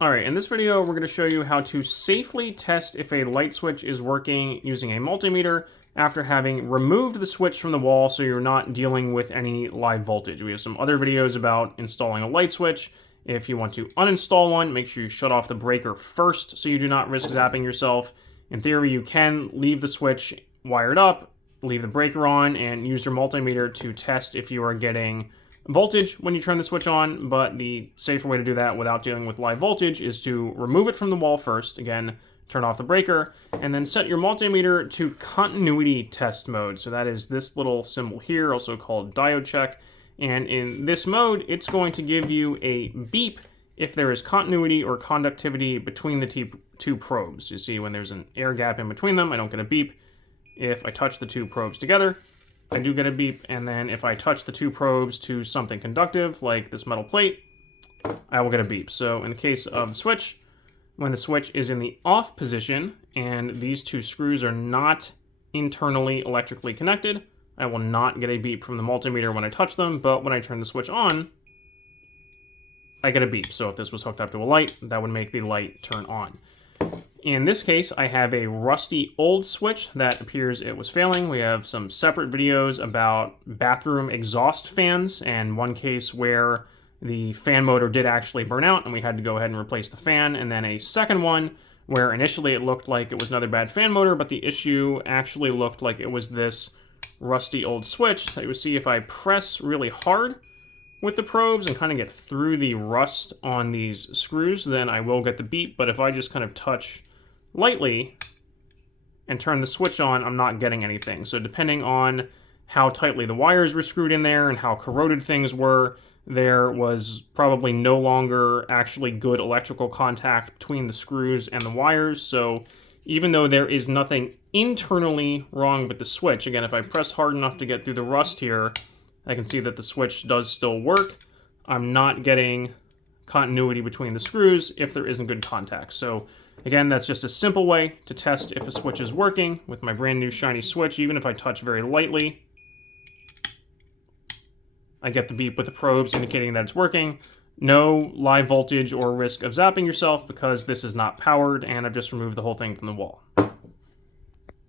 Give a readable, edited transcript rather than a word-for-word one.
Alright, in this video we're going to show you how to safely test if a light switch is working using a multimeter after having removed the switch from the wall so you're not dealing with any live voltage. We have some other videos about installing a light switch. If you want to uninstall one, make sure you shut off the breaker first so you do not risk zapping yourself. In theory, you can leave the switch wired up, leave the breaker on, and use your multimeter to test if you are getting voltage when you turn the switch on, but the safer way to do that without dealing with live voltage is to remove it from the wall first, again, turn off the breaker, and then set your multimeter to continuity test mode. So that is this little symbol here, also called diode check, and in this mode, it's going to give you a beep if there is continuity or conductivity between the two probes. You see when there's an air gap in between them, I don't get a beep. If I touch the two probes together, I do get a beep, and then if I touch the two probes to something conductive, like this metal plate, I will get a beep. So in the case of the switch, when the switch is in the off position, and these two screws are not internally electrically connected, I will not get a beep from the multimeter when I touch them, but when I turn the switch on, I get a beep. So if this was hooked up to a light, that would make the light turn on. In this case, I have a rusty old switch that appears it was failing. We have some separate videos about bathroom exhaust fans, and one case where the fan motor did actually burn out and we had to go ahead and replace the fan, and then a second one where initially it looked like it was another bad fan motor, but the issue actually looked like it was this rusty old switch that you will see if I press really hard with the probes and kind of get through the rust on these screws, then I will get the beep. But if I just kind of touch lightly and turn the switch on, I'm not getting anything. So depending on how tightly the wires were screwed in there and how corroded things were, there was probably no longer actually good electrical contact between the screws and the wires. So even though there is nothing internally wrong with the switch, again, if I press hard enough to get through the rust here, I can see that the switch does still work. I'm not getting continuity between the screws if there isn't good contact. So again, that's just a simple way to test if a switch is working with my brand new shiny switch. Even if I touch very lightly, I get the beep with the probes indicating that it's working. No live voltage or risk of zapping yourself because this is not powered, and I've just removed the whole thing from the wall.